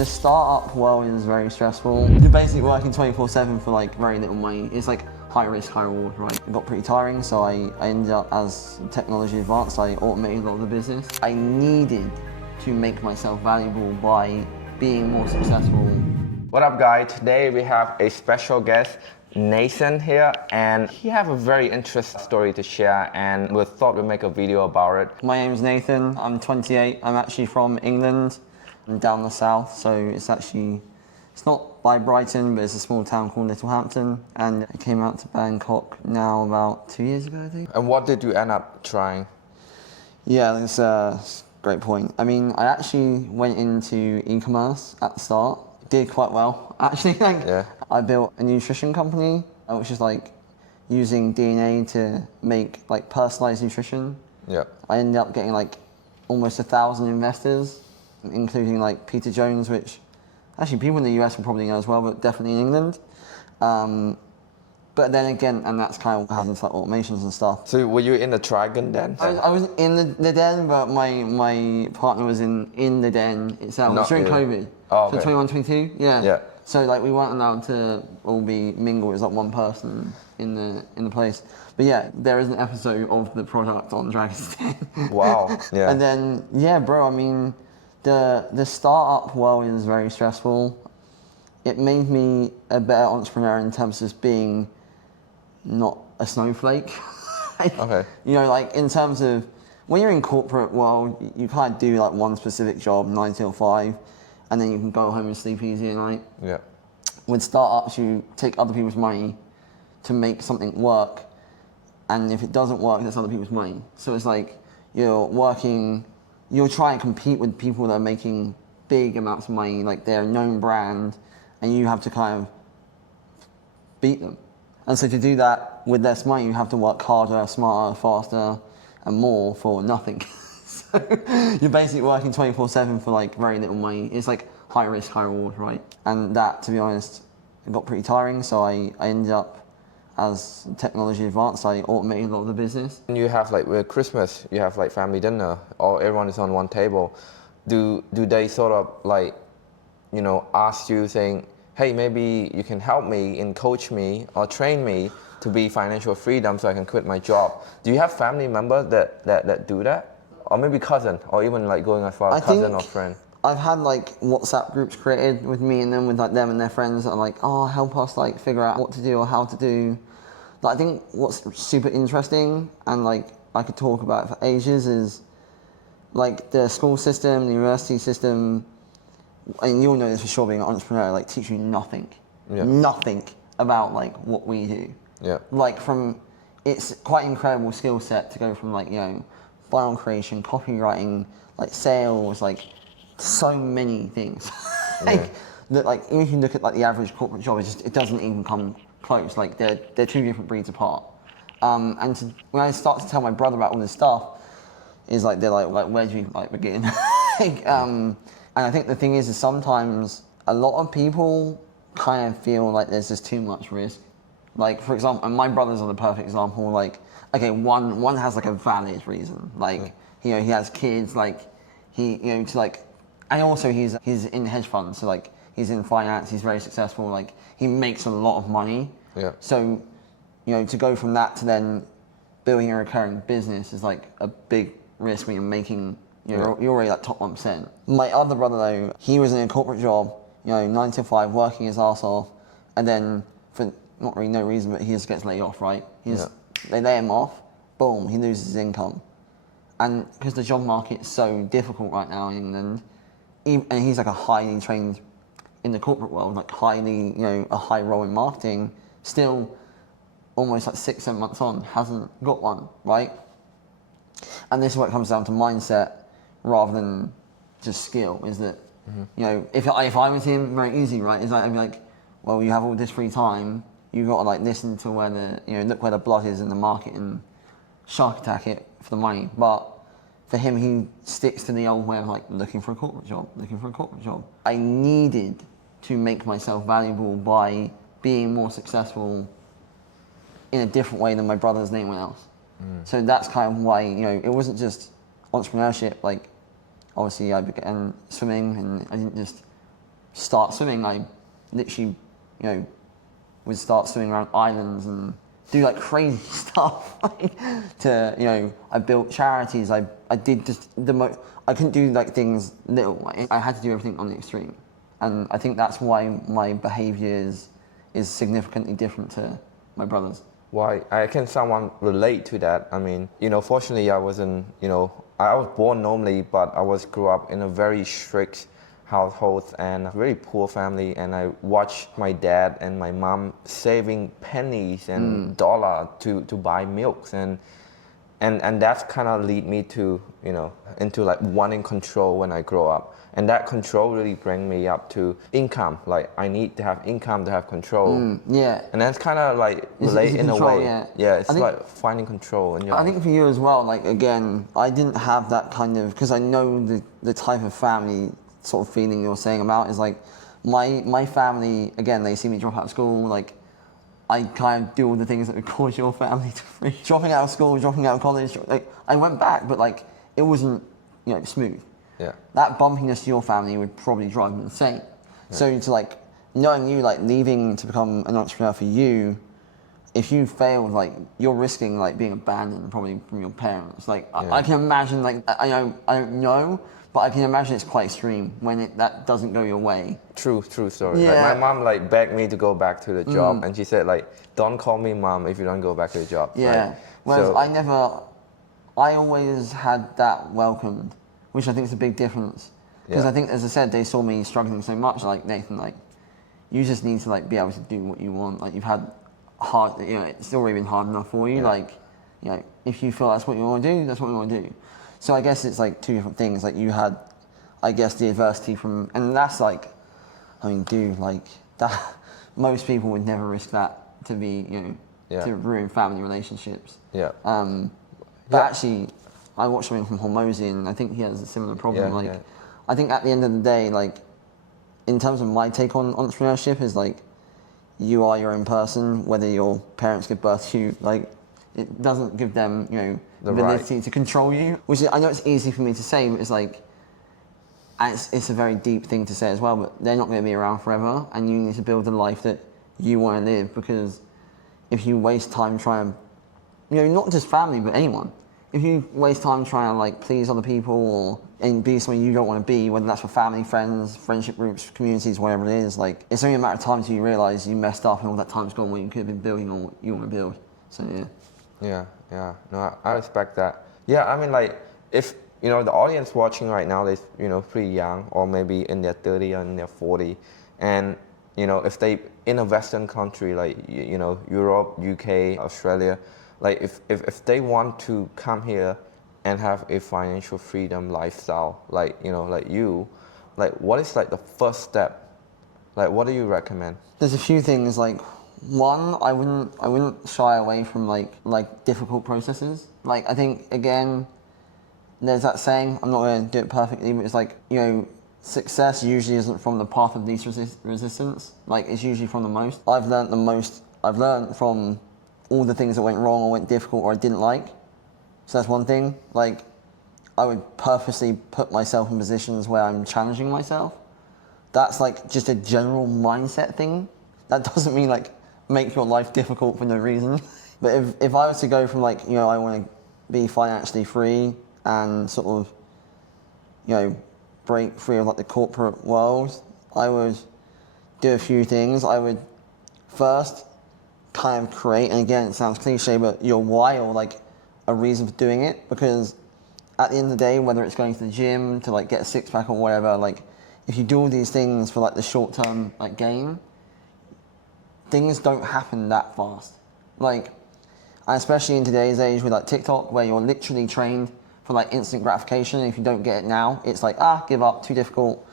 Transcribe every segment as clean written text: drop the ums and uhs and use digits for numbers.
The startup world is very stressful. You're basically working 24/7 for like very little money. It's like high risk, high reward, right? It got pretty tiring, so I ended up, as technology advanced, I automated a lot of the business. I needed to make myself valuable by being more successful. What up, guys? Today we have a special guest, Nathan here, and he have a very interesting story to share, and we thought we'd make a video about it. My name's Nathan, I'm 28, I'm actually from England. I'm down the south, so it's not by Brighton, but it's a small town called Littlehampton, and I came out to Bangkok now about 2 years ago, I think. And what did you end up trying? Yeah, that's a great point. I mean, I actually went into e-commerce at the start, did quite well, actually. I built a nutrition company, which is like using DNA to make like personalized nutrition. Yeah. I ended up getting like almost 1,000 investors, including like Peter Jones, which actually people in the US will probably know as well, but definitely in England. But then again, and that's kind of how into like automations and stuff. So were you in the Dragon Den? I was in the den, but my partner was in the den itself. It was during COVID. Oh, okay. So 21, 22, yeah. Yeah. So like we weren't allowed to all be mingled. It was like one person in the place. But yeah, there is an episode of the product on Dragon's Den. Wow. Yeah. And then yeah, bro. I mean, the startup world is very stressful. It made me a better entrepreneur in terms of just being not a snowflake. Okay. You know, like in terms of when you're in corporate world, you kind of do like one specific job, 9 till 5, and then you can go home and sleep easy at night. Yeah. With startups, you take other people's money to make something work, and if it doesn't work, that's other people's money. So it's like you're trying to compete with people that are making big amounts of money, like they're a known brand, and you have to kind of beat them. And so to do that with less money, you have to work harder, smarter, faster, and more for nothing. So you're basically working 24/7 for like very little money. It's like high risk, high reward, right? And that, to be honest, it got pretty tiring. So I ended up, as technology advanced, I automated a lot of the business. And you have like with Christmas, you have like family dinner, or everyone is on one table. Do they sort of like, you know, ask you saying, hey, maybe you can help me and coach me or train me to be financial freedom so I can quit my job? Do you have family members that do that? Or maybe cousin, or even like going as far as cousin or friend? I've had like WhatsApp groups created with me and them, with like them and their friends that are like, oh, help us like figure out what to do or how to do. But I think what's super interesting, and like I could talk about it for ages, is like the school system, the university system, and you'll know this for sure being an entrepreneur, like teach you nothing. Yeah. Nothing about like what we do. Yeah. Like it's quite an incredible skill set to go from like, you know, file creation, copywriting, like sales, like so many things. Like that, like if you look at like the average corporate job, it doesn't even come close. Like they're two different breeds apart. When I start to tell my brother about all this stuff, is like they're like where do you like begin? And I think the thing is sometimes a lot of people kind of feel like there's just too much risk. Like for example, and my brothers are the perfect example. Like, okay, one has like a valid reason. Like, you know, he has kids. Like, and also he's in hedge funds. So like, he's in finance. He's very successful. Like, he makes a lot of money. Yeah. So, you know, to go from that to then building a recurring business is like a big risk when you're making. You're already like top 1%. My other brother though, he was in a corporate job, you know, 9 to 5, working his ass off, and then for not really no reason, but he just gets laid off, right? They lay him off, boom, he loses his income. And because the job market is so difficult right now in England, and he's like a highly trained in the corporate world, like highly, you know, a high role in marketing, still almost like 6-7 months on, hasn't got one, right? And this is what it comes down to mindset rather than just skill, is that, you know, if I was him, very easy, right? Is like, I'd be like, well, you have all this free time, you've got to like listen to where look where the blood is in the market and shark attack it for the money. But for him, he sticks to the old way of like looking for a corporate job. I needed to make myself valuable by being more successful in a different way than my brothers and anyone else. So that's kind of why, you know, it wasn't just entrepreneurship. Like, obviously I began swimming and I didn't just start swimming, I literally, would start swimming around islands and do like crazy stuff. I built charities. I did just I couldn't do like things little. I had to do everything on the extreme, and I think that's why my behaviour is significantly different to my brothers. Why? I can somewhat relate to that. I mean, fortunately I wasn't, I was born normally, but I grew up in a very strict household and a very poor family, and I watched my dad and my mom saving pennies and dollar to buy milks, and that's kind of lead me to, into like wanting control when I grow up. And that control really bring me up to income. Like I need to have income to have control. Yeah. And that's kind of like relate in control, a way. Yeah, It's like finding control in your life. I think for you as well, like again, I didn't have that kind of, because I know the type of family sort of feeling you're saying about is like, my family, again, they see me drop out of school, like I kind of do all the things that would cause your family to freeze. Dropping out of school, dropping out of college, like I went back, but like it wasn't, smooth. Yeah. That bumpiness to your family would probably drive them insane. Yeah. So to like, knowing you, like leaving to become an entrepreneur for you, if you failed, like you're risking like being abandoned probably from your parents. Like I can imagine, like I don't know, but I can imagine it's quite extreme when that doesn't go your way. True story. Yeah. Like my mom like begged me to go back to the job, and she said like, don't call me mom if you don't go back to the job. Yeah. Right? Whereas I always had that welcomed, which I think is a big difference. Because I think, as I said, they saw me struggling so much. Like Nathan, like you just need to like be able to do what you want. Like you've had hard, it's already been hard enough for you. Yeah. Like, if you feel that's what you want to do, that's what you want to do. So I guess it's like two different things. Like you had, I guess, the adversity from, and that's like, I mean, dude, like that. Most people would never risk that to be, to ruin family relationships. Yeah. But actually, I watched something from Hormozy, and I think he has a similar problem. I think at the end of the day, like, in terms of my take on entrepreneurship, is like, you are your own person, whether your parents give birth to you, like, it doesn't give them, the ability to control you. Which is, I know it's easy for me to say, but it's like, it's a very deep thing to say as well, but they're not going to be around forever, and you need to build the life that you want to live, because if you waste time trying, not just family, but anyone, if you waste time trying to like please other people and be something you don't want to be, whether that's for family, friends, friendship groups, communities, whatever it is, like it's only a matter of time until you realise you messed up and all that time's gone when you could have been building on what you want to build. So yeah. No, I respect that. Yeah, I mean, like if the audience watching right now is pretty young, or maybe in their 30 or in their 40, and if they in a Western country like Europe, UK, Australia. Like if they want to come here and have a financial freedom lifestyle, like you, like what is like the first step? Like what do you recommend? There's a few things. Like one, I wouldn't shy away from like difficult processes. Like I think again, there's that saying, I'm not going to do it perfectly, but it's like success usually isn't from the path of least resistance. Like it's usually from the most. I've learned from all the things that went wrong or went difficult or I didn't like. So that's one thing. Like, I would purposely put myself in positions where I'm challenging myself. That's like just a general mindset thing. That doesn't mean like make your life difficult for no reason. But if I was to go from like, I want to be financially free and sort of, break free of like the corporate world, I would do a few things. I would first kind of create, and again it sounds cliche, but your why or like a reason for doing it, because at the end of the day, whether it's going to the gym to like get a six-pack or whatever, like if you do all these things for like the short-term like gain, things don't happen that fast. Like, and especially in today's age with like TikTok, where you're literally trained for like instant gratification, and if you don't get it now, it's like give up, too difficult.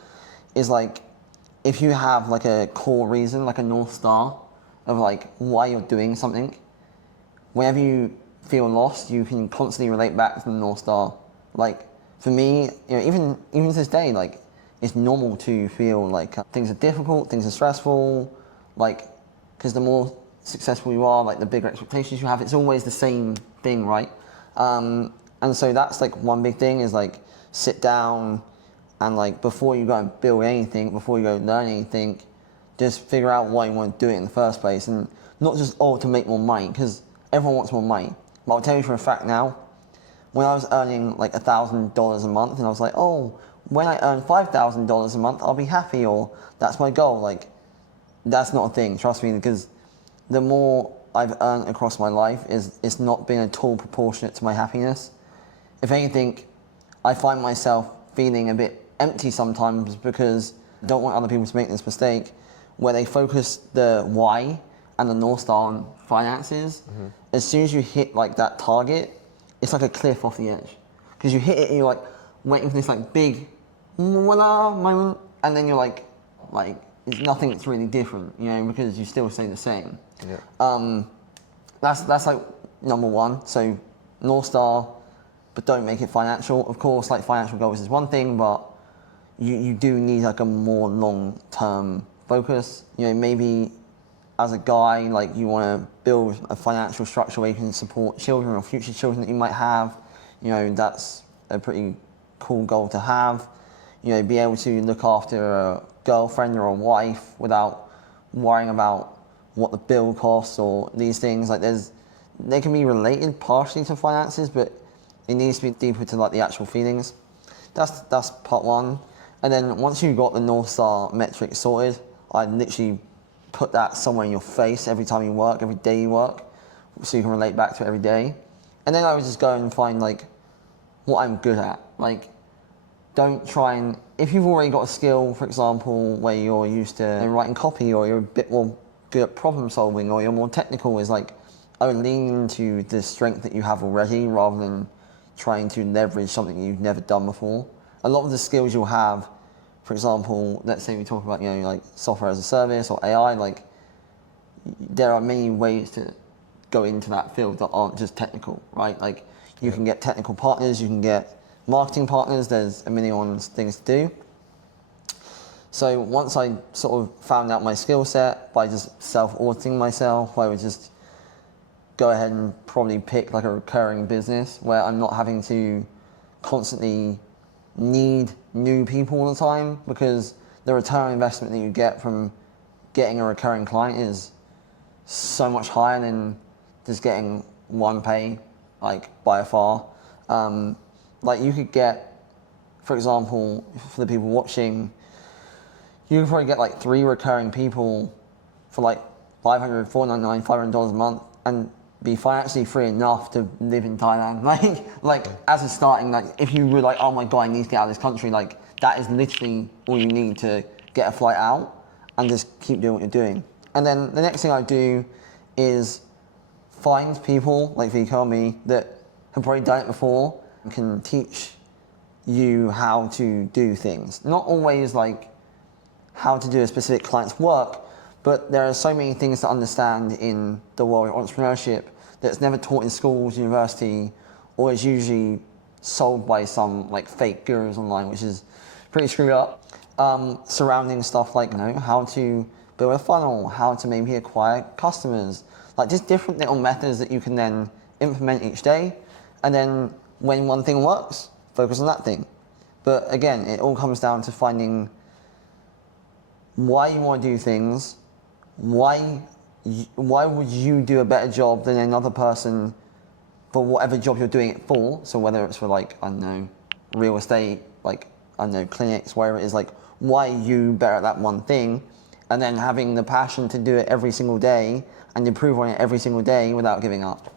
Is like, if you have like a core reason, like a North Star of like why you're doing something, whenever you feel lost, you can constantly relate back to the North Star. Like for me, even to this day, like it's normal to feel like things are difficult, things are stressful, like because the more successful you are, like the bigger expectations you have. It's always the same thing, right? And so that's like one big thing is like sit down, And like before you go and build anything, before you go learn anything, just figure out why you want to do it in the first place, and not just to make more money, because everyone wants more money. But I'll tell you for a fact now, when I was earning like $1,000 a month, and I was like, oh, when I earn $5,000 a month, I'll be happy, or that's my goal. Like, that's not a thing, trust me, because the more I've earned across my life, it's not been at all proportionate to my happiness. If anything, I find myself feeling a bit empty sometimes because I don't want other people to make this mistake where they focus the why and the North Star on finances. As soon as you hit like that target, it's like a cliff off the edge. Because you hit it and you're like waiting for this like big voila moment, and then you're like it's nothing that's really different, you know, because you still stay the same. Yeah. That's like number one. So North Star, but don't make it financial. Of course, like financial goals is one thing, but you do need like a more long-term focus. You know, maybe as a guy, like you want to build a financial structure where you can support children or future children that you might have. You know, that's a pretty cool goal to have. You know, be able to look after a girlfriend or a wife without worrying about what the bill costs or these things. Like they can be related partially to finances, but it needs to be deeper to like the actual feelings. That's part one. And then once you've got the North Star metric sorted, I literally put that somewhere in your face every time you work, every day you work, so you can relate back to it every day. And then I would just go and find like what I'm good at. Like, don't try and, if you've already got a skill, for example, where you're used to writing copy, or you're a bit more good at problem solving, or you're more technical, is like, lean into the strength that you have already rather than trying to leverage something you've never done before. A lot of the skills you'll have, for example, let's say we talk about, you know, like software as a service or AI, like there are many ways to go into that field that aren't just technical, right? Like you can get technical partners, you can get marketing partners, there's a million things to do. So once I sort of found out my skill set by just self-auditing myself, I would just go ahead and probably pick like a recurring business where I'm not having to constantly need new people all the time, because the return on investment that you get from getting a recurring client is so much higher than just getting one pay, like by far. Like you could get, for example, for the people watching, you could probably get like 3 recurring people for like $500, $499, $500 a month and be financially free enough to live in Thailand. Like as a starting, like if you were like, oh my God, I need to get out of this country, like that is literally all you need to get a flight out and just keep doing what you're doing. And then the next thing I do is find people like Vico and me that have probably done it before and can teach you how to do things. Not always like how to do a specific client's work, but there are so many things to understand in the world of entrepreneurship that's never taught in schools, university, or is usually sold by some like fake gurus online, which is pretty screwed up. Surrounding stuff like, you know, how to build a funnel, how to maybe acquire customers, like just different little methods that you can then implement each day. And then when one thing works, focus on that thing. But again, it all comes down to finding why you want to do things, why would you do a better job than another person for whatever job you're doing it for. So whether it's for like, I don't know, real estate, like, I don't know, clinics, wherever it is, like, why are you better at that one thing? And then having the passion to do it every single day and improve on it every single day without giving up.